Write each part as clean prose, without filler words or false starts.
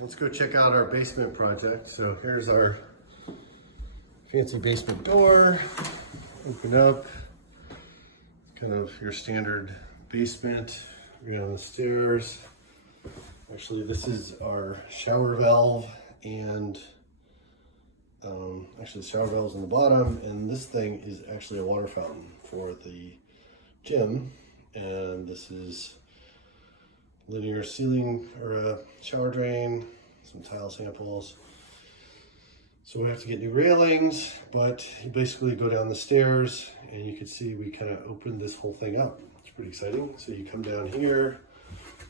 let's go check out our basement project. So here's our fancy basement door. Open up, kind of your standard basement. Go down the stairs. Actually, this is our shower valve, and actually the shower valve's on the bottom, and this thing is actually a water fountain for the gym. And this is linear ceiling or a shower drain, some tile samples. So we have to get new railings, but you basically go down the stairs and you can see we kind of opened this whole thing up. It's pretty exciting. So you come down here,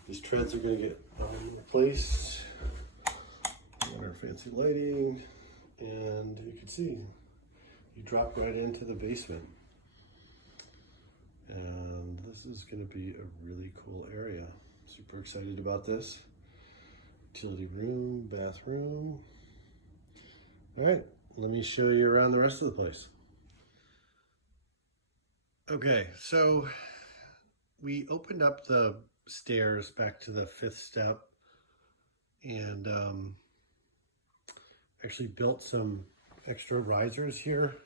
these treads are going to get replaced. Got our fancy lighting, and you can see you drop right into the basement. And this is going to be a really cool area. Super excited about this. Utility room, bathroom. All right, let me show you around the rest of the place. Okay, so we opened up the stairs back to the 5th step and actually built some extra risers here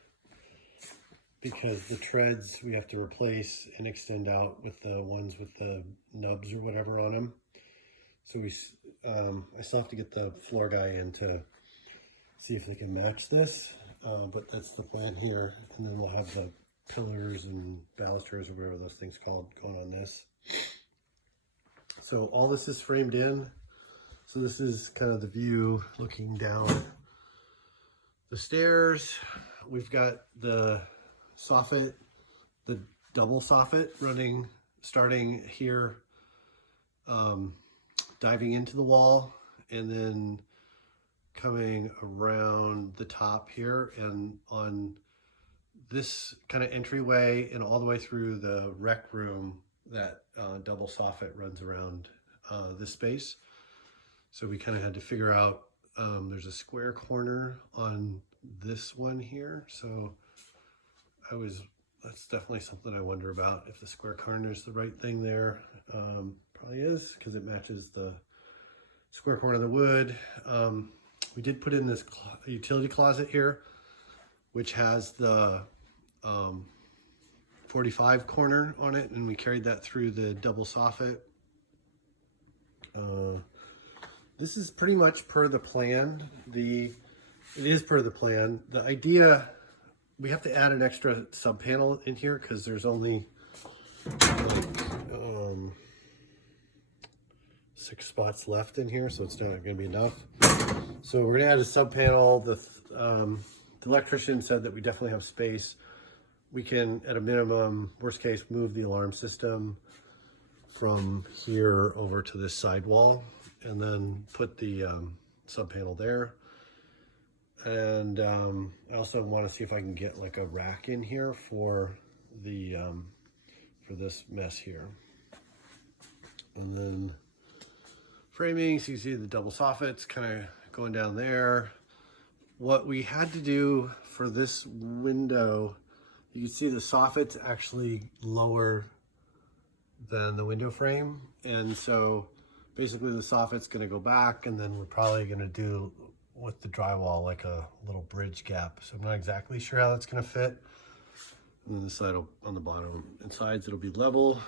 because the treads we have to replace and extend out with the ones with the nubs or whatever on them. So I still have to get the floor guy in to see if they can match this, but that's the plan here. And then we'll have the pillars and balusters or whatever those things called going on this. So all this is framed in. So this is kind of the view looking down the stairs. We've got the soffit, the double soffit running, starting here, diving into the wall, and then coming around the top here and on this kind of entryway and all the way through the rec room. That double soffit runs around this space. So we kind of had to figure out, there's a square corner on this one here. So that's definitely something I wonder about, if the square corner is the right thing there. Probably is, because it matches the square corner of the wood. We did put in this utility closet here, which has the 45 corner on it, and we carried that through the double soffit. This is pretty much per the plan. It is per the plan. The idea, we have to add an extra sub panel in here because there's only like 6 spots left in here, so it's not going to be enough. So we're going to add a sub panel. The electrician said that we definitely have space. We can, at a minimum, worst case, move the alarm system from here over to this side wall and then put the sub panel there. And I also want to see if I can get like a rack in here for the for this mess here. And then framing, so you see the double soffits kind of going down there. What we had to do for this window, you can see the soffit's actually lower than the window frame. And so basically the soffit's gonna go back, and then we're probably gonna do with the drywall like a little bridge gap. So I'm not exactly sure how that's gonna fit. And then the side on the bottom and sides, it'll be level.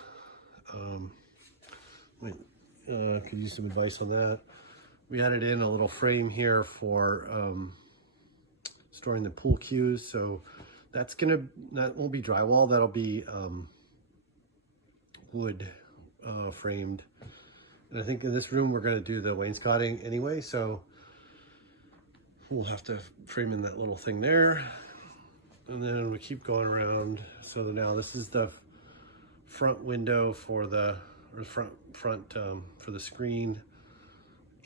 Could use some advice on that. We added in a little frame here for storing the pool cues. So that won't be drywall, that'll be wood framed. And I think in this room we're going to do the wainscoting anyway, so we'll have to frame in that little thing there. And then we keep going around. So now this is the front window for the front for the screen.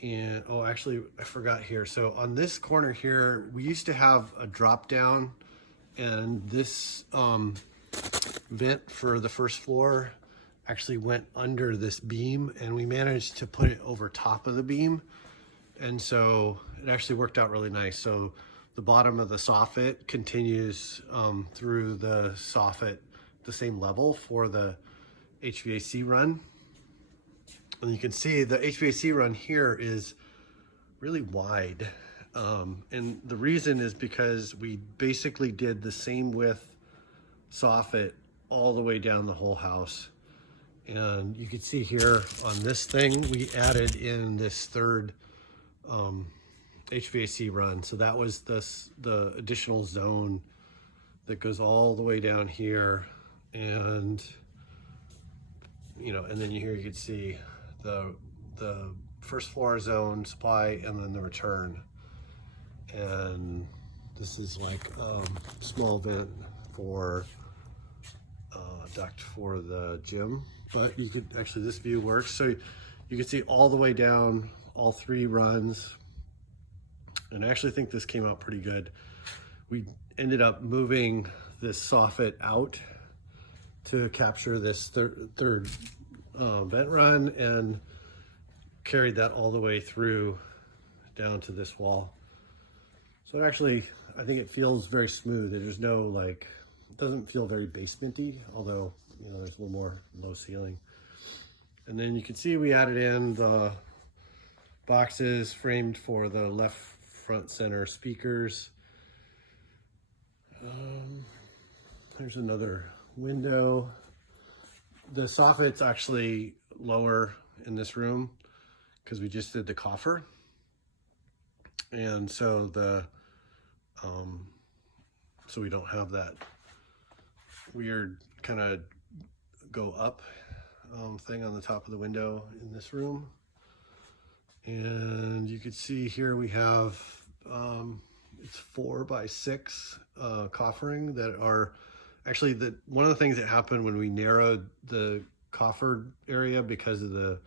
And oh, actually I forgot here. So on this corner here, we used to have a drop down, and this vent for the first floor actually went under this beam, and we managed to put it over top of the beam. And so it actually worked out really nice. So the bottom of the soffit continues through the soffit, the same level for the HVAC run. And you can see the HVAC run here is really wide. And the reason is because we basically did the same width soffit all the way down the whole house. And you can see here on this thing, we added in this third HVAC run. So that was the additional zone that goes all the way down here. And, you know, and then here you can see the first floor zone supply and then the return. And this is like small vent for duct for the gym, but you could actually, this view works. So you can see all the way down all three runs. And I actually think this came out pretty good. We ended up moving this soffit out to capture this third vent run and carried that all the way through down to this wall. So actually, I think it feels very smooth. There's no like, it doesn't feel very basementy, although, you know, there's a little more low ceiling. And then you can see we added in the boxes framed for the left front center speakers. There's another window. The soffit's actually lower in this room because we just did the coffer. And so so we don't have that weird kind of go up thing on the top of the window in this room. And you can see here we have it's 4x6 coffering that are actually one of the things that happened when we narrowed the coffer area because of the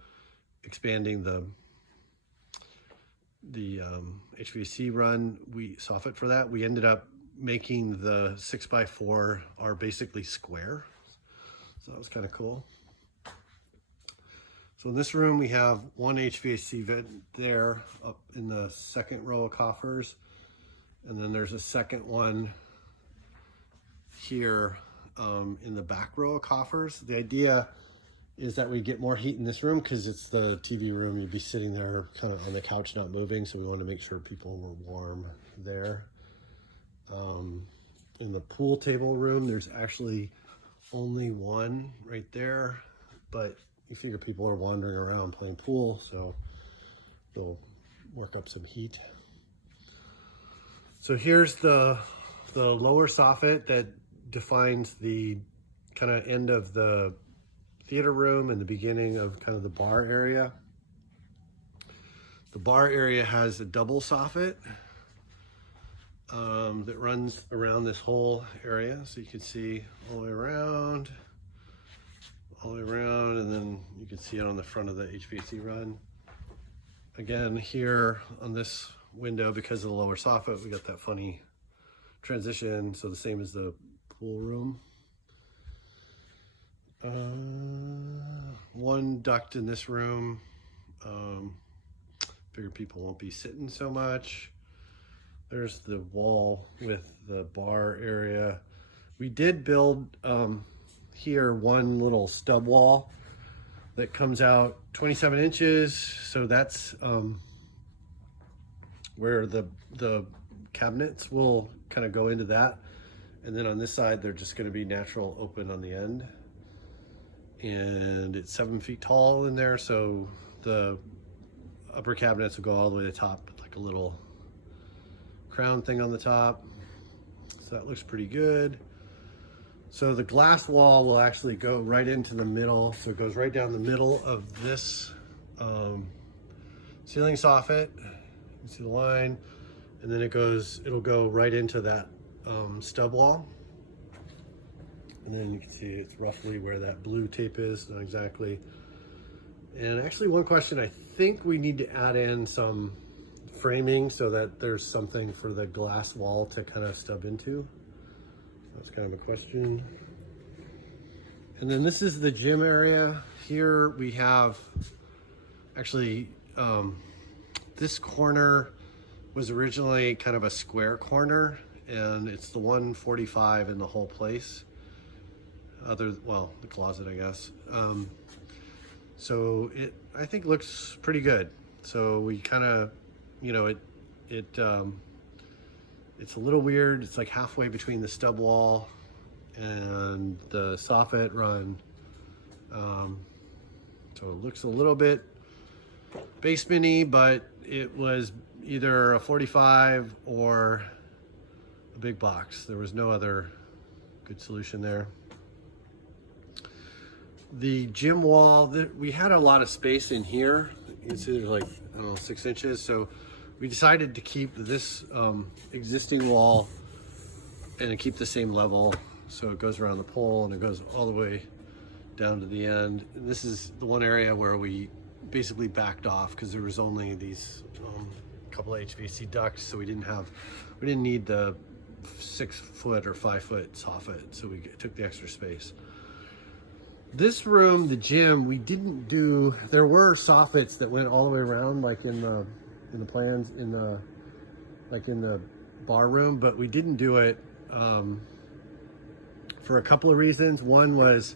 expanding the HVAC run, we soffit for that. We ended up making the 6x4 are basically square. So that was kind of cool. So in this room, we have one HVAC vent there up in the second row of coffers. And then there's a second one here in the back row of coffers. The idea is that we get more heat in this room because it's the TV room. You'd be sitting there kind of on the couch, not moving. So we want to make sure people were warm there. In the pool table room, there's actually only one right there, but you figure people are wandering around playing pool, so they'll work up some heat. So here's the lower soffit that defines the kind of end of the theater room and the beginning of kind of the bar area. The bar area has a double soffit that runs around this whole area. So you can see all the way around, and then you can see it on the front of the HVAC run. Again, here on this window, because of the lower soffit, we got that funny transition. So the same as the pool room. One duct in this room. Figure people won't be sitting so much. There's the wall with the bar area. We did build here one little stub wall that comes out 27 inches. So that's where the cabinets will kind of go into that. And then on this side, they're just going to be natural open on the end. And it's 7 feet tall in there. So the upper cabinets will go all the way to the top with like a little crown thing on the top. So that looks pretty good. So the glass wall will actually go right into the middle. So it goes right down the middle of this ceiling soffit. You see the line, and then it'll go right into that stub wall. And then you can see it's roughly where that blue tape is, not exactly. And actually one question, I think we need to add in some framing so that there's something for the glass wall to kind of stub into. That's kind of a question. And then this is the gym area. Here we have actually, this corner was originally kind of a square corner, and it's the 145 in the whole place. Well, the closet, I guess. So it, I think, looks pretty good. So we kind of you know, it's a little weird. It's like halfway between the stub wall and the soffit run. So it looks a little bit basement-y, but it was either a 45 or a big box. There was no other good solution there. The gym wall, we had a lot of space in here. You can see there's like, I don't know, 6 inches. So we decided to keep this existing wall and keep the same level. So it goes around the pole and it goes all the way down to the end. And this is the one area where we basically backed off because there was only these couple of HVAC ducts, so we didn't need the 6 foot or 5 foot soffit, so we took the extra space. This room, the gym, we didn't do. There were soffits that went all the way around, like in the plans in the bar room, but we didn't do it for a couple of reasons. One was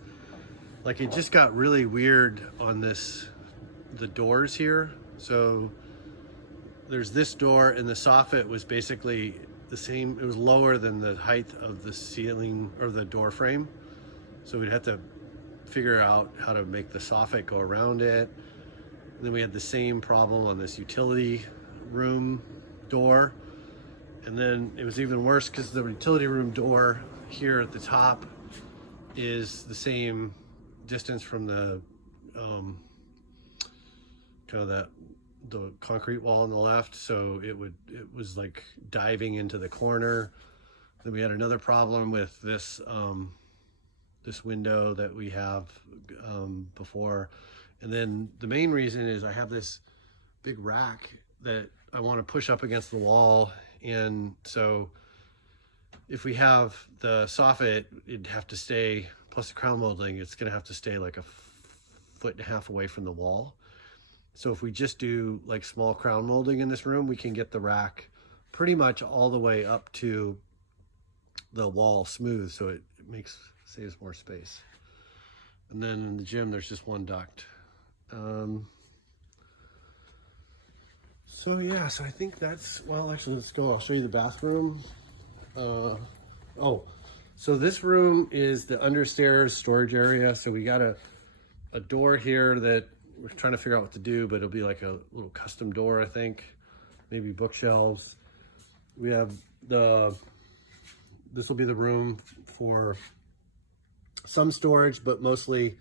like it just got really weird on the doors here. So there's this door, and the soffit was basically the same. It was lower than the height of the ceiling or the door frame. So we'd have to figure out how to make the soffit go around it. And then we had the same problem on this utility room door. And then it was even worse because the utility room door here at the top is the same distance from the kind of the concrete wall on the left, so it was like diving into the corner. Then we had another problem with this this window that we have before. And then the main reason is I have this big rack that I want to push up against the wall, and so if we have the soffit, it'd have to stay, plus the crown molding, it's gonna have to stay like a 1.5 foot away from the wall. So if we just do like small crown molding in this room, we can get the rack pretty much all the way up to the wall smooth, so it saves more space. And then in the gym, there's just one duct. So yeah, so I think that's, well, actually, let's go. I'll show you the bathroom. So this room is the understairs storage area. So we got a door here that we're trying to figure out what to do, but it'll be like a little custom door, I think. Maybe bookshelves. We have this will be the room for some storage, but mostly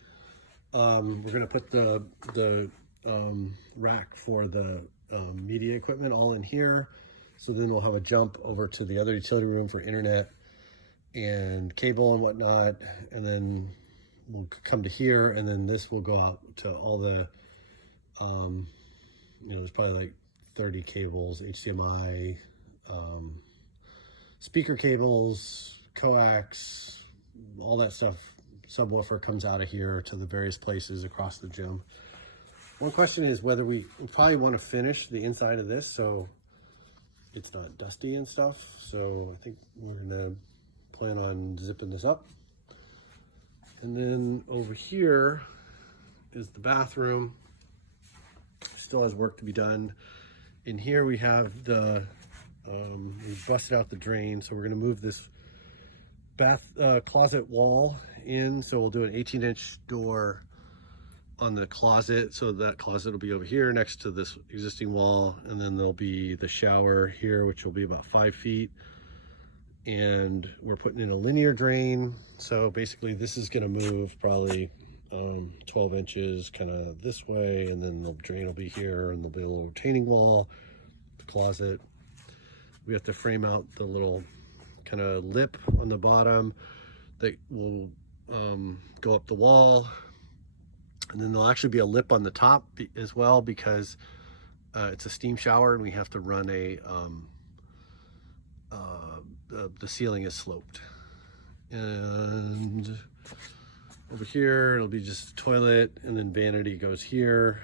we're gonna put the rack for the media equipment all in here. So then we'll have a jump over to the other utility room for internet and cable and whatnot, and then we'll come to here, and then this will go out to all the there's probably like 30 cables, HDMI, speaker cables, coax, all that stuff. Subwoofer comes out of here to the various places across the gym. One question is whether we probably want to finish the inside of this so it's not dusty and stuff. So I think we're gonna plan on zipping this up. And then over here is the bathroom. Still has work to be done. In here we have we busted out the drain, so we're gonna move this closet wall in. So we'll do an 18-inch door on the closet, so that closet will be over here next to this existing wall, and then there'll be the shower here, which will be about 5 feet, and we're putting in a linear drain. So basically this is going to move probably 12 inches kind of this way, and then the drain will be here, and there'll be a little retaining wall, the closet. We have to frame out the little kind of lip on the bottom that will go up the wall. And then there'll actually be a lip on the top as well, because it's a steam shower and we have to run the ceiling is sloped. And over here, it'll be just a toilet, and then vanity goes here.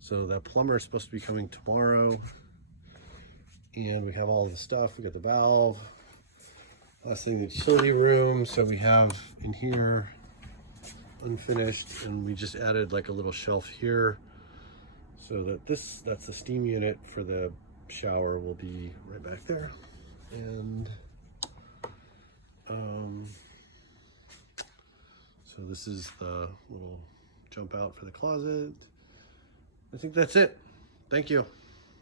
So that plumber is supposed to be coming tomorrow. And we have all the stuff. We got the valve. Last thing, the utility room. So we have in here unfinished, and we just added like a little shelf here. So that's the steam unit for the shower will be right back there. And so this is the little jump out for the closet. I think that's it. Thank you.